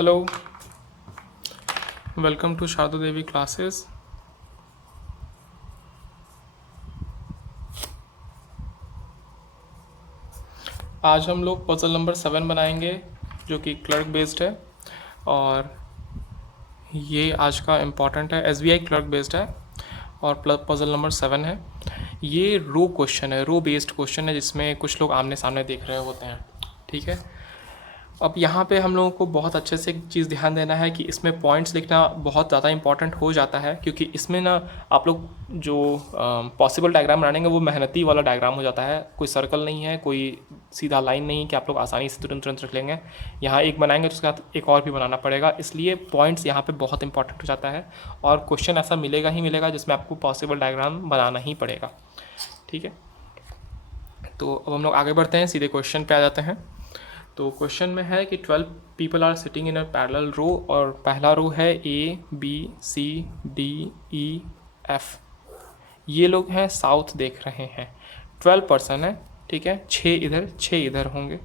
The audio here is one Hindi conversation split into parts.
Hello, welcome to Sharda Devi classes. आज हम लोग पजल नंबर 7 बनाएंगे जो कि क्लर्क बेस्ड है और ये आज का इम्पॉर्टेंट है। एसबीआई क्लर्क बेस्ड है और पजल नंबर 7 है। ये रो क्वेश्चन है, रो बेस्ड क्वेश्चन है जिसमें कुछ लोग आमने सामने देख रहे होते हैं। ठीक है, अब यहाँ पे हम लोगों को बहुत अच्छे से एक चीज़ ध्यान देना है कि इसमें पॉइंट्स लिखना बहुत ज़्यादा इंपॉर्टेंट हो जाता है, क्योंकि इसमें ना आप लोग जो पॉसिबल डायग्राम बनाएंगे वो मेहनती वाला डायग्राम हो जाता है। कोई सर्कल नहीं है, कोई सीधा लाइन नहीं कि आप लोग आसानी से तुरंत तुरंत रख लेंगे। यहाँ एक बनाएंगे तो उसके बाद एक और भी बनाना पड़ेगा, इसलिए पॉइंट्स यहाँ पे बहुत इंपॉर्टेंट हो जाता है और क्वेश्चन ऐसा मिलेगा ही मिलेगा जिसमें आपको पॉसिबल डायग्राम बनाना ही पड़ेगा। ठीक है, तो अब हम लोग आगे बढ़ते हैं, सीधे क्वेश्चन पे आ जाते हैं। तो क्वेश्चन में है कि 12 people are sitting in a parallel row और पहला रो है A B C D E F. ये लोग हैं, साउथ देख रहे हैं। 12 पर्सन है, ठीक है, 6 इधर होंगे,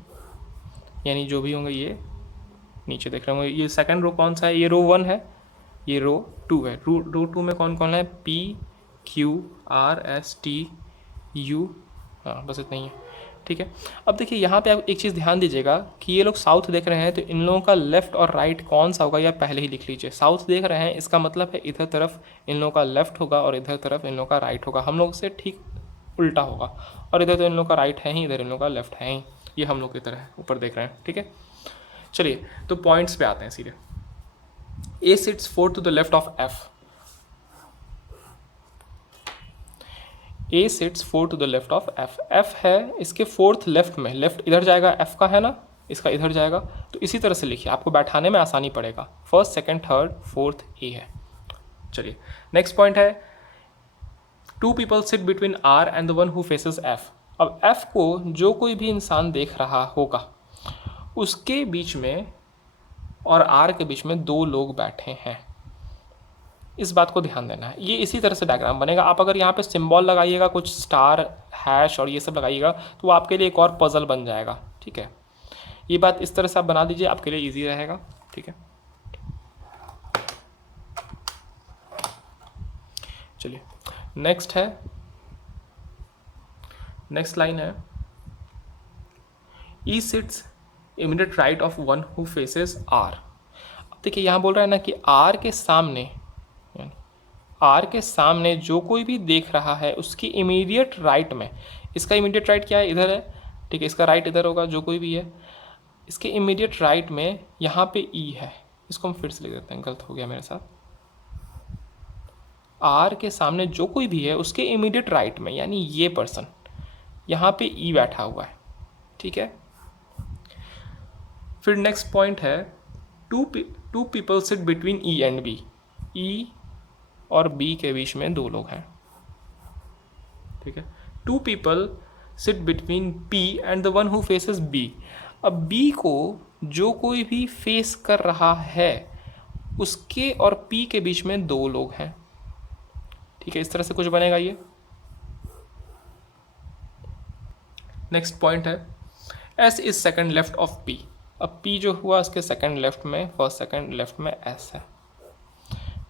यानी जो भी होंगे ये नीचे देख रहे होंगे। ये सेकंड रो कौन सा है? ये रो 1 है, ये रो 2 है। रो 2 में कौन कौन है? P Q R S T U, हाँ बस इतना ही है। ठीक है, अब देखिए यहाँ पे आप एक चीज़ ध्यान दीजिएगा कि ये लोग साउथ देख रहे हैं, तो इन लोगों का लेफ्ट और राइट कौन सा होगा या पहले ही लिख लीजिए। साउथ देख रहे हैं, इसका मतलब है इधर तरफ इन लोगों का लेफ्ट होगा और इधर तरफ इन लोगों का राइट होगा। हम लोग से ठीक उल्टा होगा, और इधर तो इन लोगों का राइट है ही, इधर इन लोगों का लेफ्ट है ही। ये हम लोग की तरह ऊपर देख रहे हैं। ठीक है, चलिए तो पॉइंट्स पे आते हैं सीधे। A sits 4 to the left of F. A sits 4 to the left of F. F है इसके फोर्थ लेफ्ट में, लेफ्ट इधर जाएगा, एफ का है ना, इसका इधर जाएगा। तो इसी तरह से लिखिए, आपको बैठाने में आसानी पड़ेगा। First second third fourth A है। चलिए नेक्स्ट पॉइंट है 2 people sit between R and the one who faces F. अब एफ को जो कोई भी इंसान देख रहा होगा उसके बीच में और आर के बीच में 2 लोग बैठे हैं। इस बात को ध्यान देना है। ये इसी तरह से डायग्राम बनेगा। आप अगर यहाँ पे सिंबल लगाइएगा, कुछ स्टार हैश और ये सब लगाइएगा, तो वो आपके लिए एक और पजल बन जाएगा। ठीक है, ये बात इस तरह से आप बना दीजिए, आपके लिए इजी रहेगा। ठीक है, चलिए नेक्स्ट है, नेक्स्ट लाइन है E sits immediate right of one who faces R. अब देखिए यहाँ बोल रहा है ना कि आर के सामने, आर के सामने जो कोई भी देख रहा है उसकी इमीडिएट राइट में, इसका इमीडिएट राइट क्या है? इधर है। ठीक है, इसका राइट इधर होगा, जो कोई भी है इसके इमीडिएट राइट में यहाँ पे ई है। इसको हम फिर से लिख देते हैं, गलत हो गया मेरे साथ। आर के सामने जो कोई भी है उसके इमीडिएट राइट में, यानी ये पर्सन, यहाँ पे ई बैठा हुआ है। ठीक है, फिर नेक्स्ट पॉइंट है two people sit between E and B. E और बी के बीच में 2 लोग हैं। ठीक है, 2 people sit between P and the one who faces B. अब बी को जो कोई भी फेस कर रहा है उसके और पी के बीच में 2 लोग हैं। ठीक है, इस तरह से कुछ बनेगा ये। नेक्स्ट पॉइंट है S is second left of P. अब पी जो हुआ उसके सेकंड लेफ्ट में, फर्स्ट सेकंड लेफ्ट में एस है।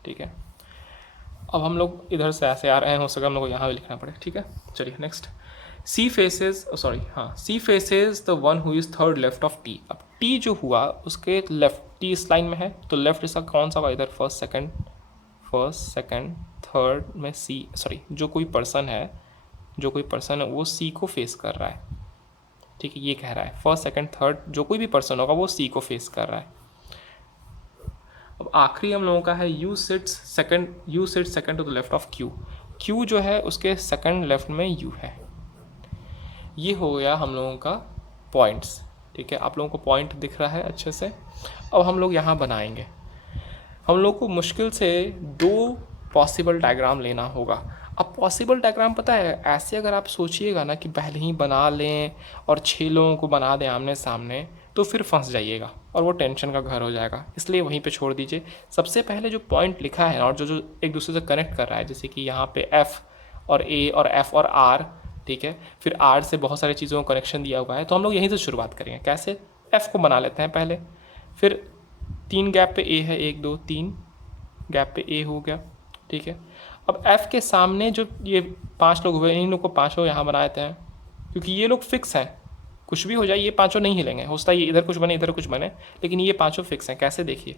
ठीक है, अब हम लोग इधर से ऐसे आ रहे हैं, हो सके हम लोग को यहाँ भी लिखना पड़े। ठीक है, चलिए नेक्स्ट सी फेसेस, सॉरी हाँ, C faces the one who is third left of T. अब टी जो हुआ उसके लेफ्ट, टी इस लाइन में है तो लेफ्ट इसका कौन सा होगा? इधर फर्स्ट सेकंड थर्ड में सी, सॉरी जो कोई पर्सन है वो सी को फेस कर रहा है। ठीक है, ये कह रहा है फर्स्ट सेकंड थर्ड जो कोई भी पर्सन होगा वो सी को फेस कर रहा है। अब आखिरी हम लोगों का है U sit second to the left of Q. Q जो है उसके सेकंड लेफ्ट में यू है। ये हो गया हम लोगों का पॉइंट्स। ठीक है, आप लोगों को पॉइंट दिख रहा है अच्छे से। अब हम लोग यहाँ बनाएंगे। हम लोग को मुश्किल से 2 पॉसिबल डायग्राम लेना होगा। अब पॉसिबल डायग्राम पता है, ऐसे अगर आप सोचिएगा ना कि पहले ही बना लें और 6 लोगों को बना दें आमने सामने, तो फिर फंस जाइएगा और वो टेंशन का घर हो जाएगा। इसलिए वहीं पे छोड़ दीजिए। सबसे पहले जो पॉइंट लिखा है और जो एक दूसरे से कनेक्ट कर रहा है, जैसे कि यहाँ पे एफ और ए और एफ और आर, ठीक है, फिर आर से बहुत सारी चीज़ों को कनेक्शन दिया हुआ है, तो हम लोग यहीं से शुरुआत करेंगे। कैसे? एफ को बना लेते हैं पहले, फिर 3 गैप पे ए है, 1 2 3 गैप पे ए हो गया, ठीक है। अब एफ के सामने जो ये 5 लोग हुए, इन लोग को 5 यहाँ बनाए थे, क्योंकि ये लोग फिक्स हैं, कुछ भी हो जाए ये 5 नहीं हिलेंगे, हो सकता है ये इधर कुछ बने इधर कुछ बने, लेकिन ये 5 फिक्स हैं। कैसे देखिए,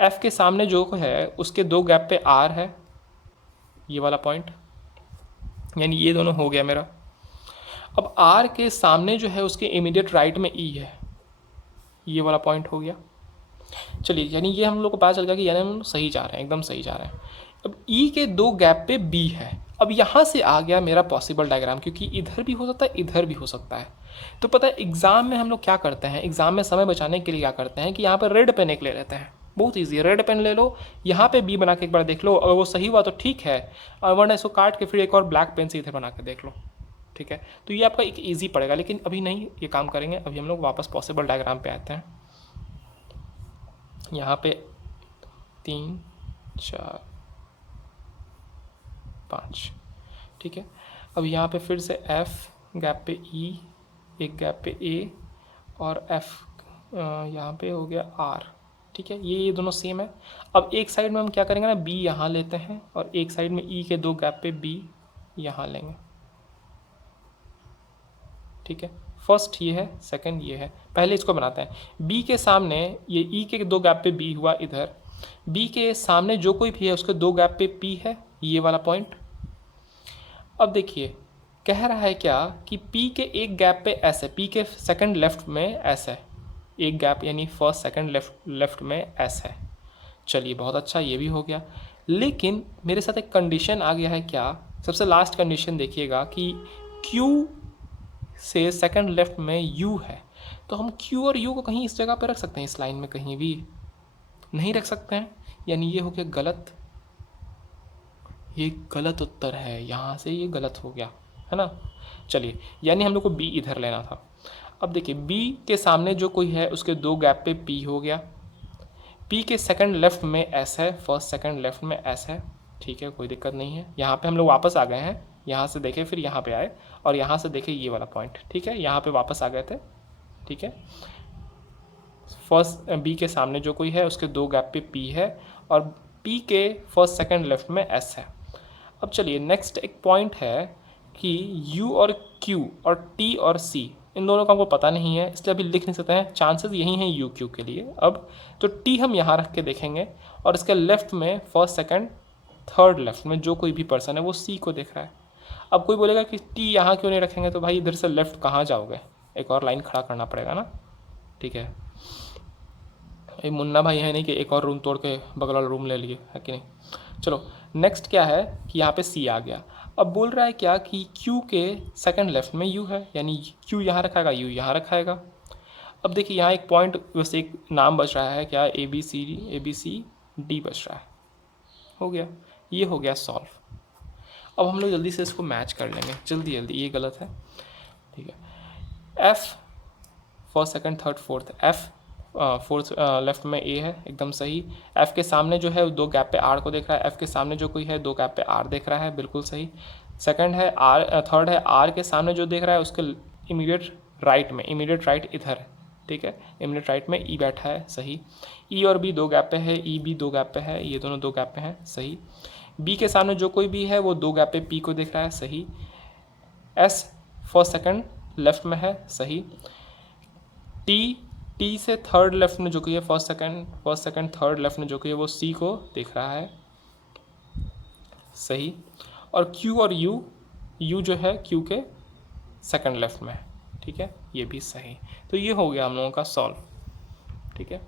एफ के सामने जो है उसके 2 गैप पे आर है, ये वाला पॉइंट, यानी ये दोनों हो गया मेरा। अब आर के सामने जो है उसके इमीडिएट राइट में ई है, ये वाला पॉइंट हो गया। चलिए, यानी ये हम लोग को पता चल गया कि यानी हम लोग सही जा रहे हैं, एकदम सही जा रहे हैं। अब ई के 2 गैप पे बी है। अब यहाँ से आ गया मेरा पॉसिबल डायग्राम, क्योंकि इधर भी हो सकता है इधर भी हो सकता है। तो पता है एग्ज़ाम में हम लोग क्या करते हैं, एग्ज़ाम में समय बचाने के लिए क्या करते हैं कि यहाँ पर रेड पेन एक ले लेते हैं, बहुत ईजी है। रेड पेन ले लो, यहाँ पे बी बना के एक बार देख लो, अगर वो सही हुआ तो ठीक है, और वरना इसको काट के फिर एक और ब्लैक पेन से इधर बना के देख लो, ठीक है। तो ये आपका एक ईजी पड़ेगा, लेकिन अभी नहीं ये काम करेंगे, अभी हम लोग वापस पॉसिबल डायग्राम पे आते हैं। यहाँ पे 3 4 5, ठीक है। अब यहाँ पे फिर से F गैप पे E, एक गैप पे A, और F यहाँ पे हो गया R, ठीक है। ये दोनों सेम है। अब एक साइड में हम क्या करेंगे ना, B यहाँ लेते हैं, और एक साइड में E के 2 गैप पे B यहाँ लेंगे, ठीक है। फर्स्ट ये है, सेकंड ये है। पहले इसको बनाते हैं। बी के सामने ये ई के 2 गैप पे बी हुआ इधर, बी के सामने जो कोई भी है उसके 2 गैप पे पी है, ये वाला पॉइंट। अब देखिए कह रहा है क्या कि पी के एक गैप पे एस है, पी के सेकंड लेफ्ट में एस है, एक गैप यानी फर्स्ट सेकंड लेफ्ट में एस है। चलिए बहुत अच्छा, ये भी हो गया। लेकिन मेरे साथ एक कंडीशन आ गया है क्या, सबसे लास्ट कंडीशन देखिएगा कि क्यू से सेकंड लेफ्ट में यू है, तो हम क्यू और यू को कहीं इस जगह पर रख सकते हैं, इस लाइन में कहीं भी नहीं रख सकते हैं, यानी ये हो गया गलत, ये गलत उत्तर है, यहाँ से ये गलत हो गया, है ना। चलिए, यानी हम लोग को बी इधर लेना था। अब देखिए बी के सामने जो कोई है उसके 2 गैप पे पी हो गया, पी के सेकंड लेफ्ट में एस है, फर्स्ट सेकंड लेफ्ट में एस है, ठीक है, कोई दिक्कत नहीं है। यहाँ पे हम लोग वापस आ गए हैं, यहाँ से देखे फिर यहाँ पे आए, और यहाँ से देखे ये वाला पॉइंट, ठीक है, यहाँ पे वापस आ गए थे, ठीक है। फर्स्ट बी के सामने जो कोई है उसके 2 गैप पे पी है, और पी के फर्स्ट सेकंड लेफ्ट में एस है। अब चलिए नेक्स्ट एक पॉइंट है कि यू और क्यू और टी और सी, इन दोनों का हमको पता नहीं है, इसलिए अभी लिख नहीं सकते हैं, चांसेस यही हैं यू क्यू के लिए। अब तो टी हम यहाँ रख के देखेंगे, और इसके लेफ्ट में फर्स्ट सेकंड थर्ड लेफ्ट में जो कोई भी पर्सन है वो सी को देख रहा है। अब कोई बोलेगा कि टी यहाँ क्यों नहीं रखेंगे, तो भाई इधर से लेफ्ट कहाँ जाओगे, एक और लाइन खड़ा करना पड़ेगा ना, ठीक है। ये मुन्ना भाई है नहीं कि एक और रूम तोड़ के बगल वाला रूम ले लिए, है कि नहीं। चलो नेक्स्ट क्या है कि यहाँ पे सी आ गया। अब बोल रहा है क्या कि Q के सेकंड लेफ्ट में U है, यानी Q यहाँ रखाएगा, U यहाँ रखाएगा। अब देखिए यहाँ एक पॉइंट वैसे एक नाम बच रहा है क्या, ए बी सी डी बच रहा है, हो गया, ये हो गया सॉल्व। अब हम लोग जल्दी से इसको मैच कर लेंगे, जल्दी जल्दी, ये गलत है, ठीक है। F first second third fourth, F fourth left में ए है, एकदम सही। एफ के सामने जो है 2 गैप पे आर को देख रहा है, एफ के सामने जो कोई है 2 गैप पे आर देख रहा है, बिल्कुल सही। सेकंड है आर, थर्ड है आर के सामने जो देख रहा है उसके इमीडिएट राइट में, इमीडिएट राइट इधर है, ठीक है, इमीडिएट राइट में ई बैठा है, सही। ई और बी 2 गैप पे है, ई भी 2 गैप पे है, ये दोनों 2 गैप पे हैं, सही। बी के सामने जो कोई भी है वो 2 गैप पे पी को देख रहा है, सही। एस फर्स्ट सेकंड लेफ्ट में है, सही। टी से थर्ड लेफ्ट में जो कि है फर्स्ट सेकंड थर्ड लेफ्ट में जो कि है वो सी को देख रहा है, सही। और क्यू और यू जो है क्यू के सेकंड लेफ्ट में, ठीक है, ये भी सही। तो ये हो गया हम लोगों का सॉल्व, ठीक है।